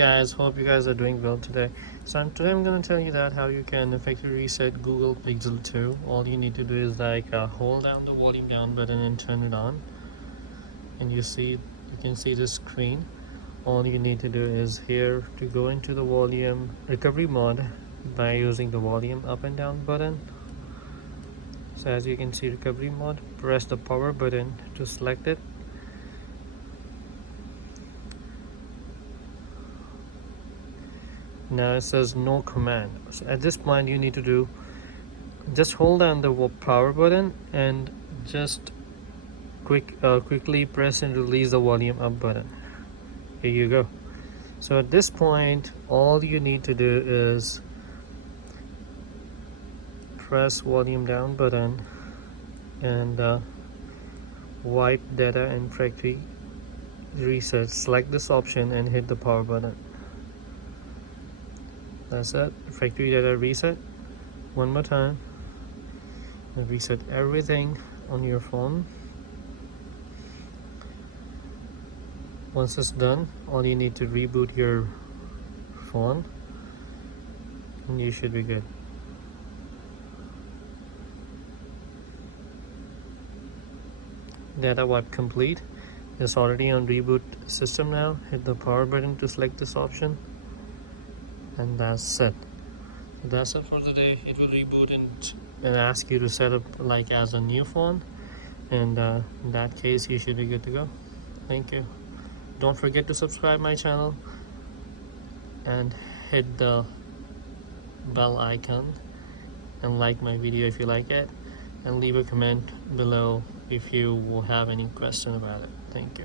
guys, hope you guys are doing well today. Today I'm going to tell you that how you can effectively reset Google Pixel 2. All you need to do is hold down the volume down button and turn it on, and you can see the screen. All you need to do is here to go into the volume recovery mode by using the volume up and down button. So as you can see, recovery mode, press the power button to select it. Now it says no command. So at this point you need to just hold down the power button and just quickly press and release the volume up button. Here you go. So at this point all you need to do is press volume down button and wipe data and factory reset. Select this option and hit the power button. That's it. Factory data reset. One more time. And reset everything on your phone. Once it's done, all you need to reboot your phone and you should be good. Data wipe complete. It's already on reboot system now. Hit the power button to select this option. And that's it. That's it for the day. It will reboot and ask you to set up as a new phone, and in that case you should be good to go. Thank you. Don't forget to subscribe my channel and hit the bell icon and like my video if you like it, and leave a comment below if you will have any question about it. Thank you.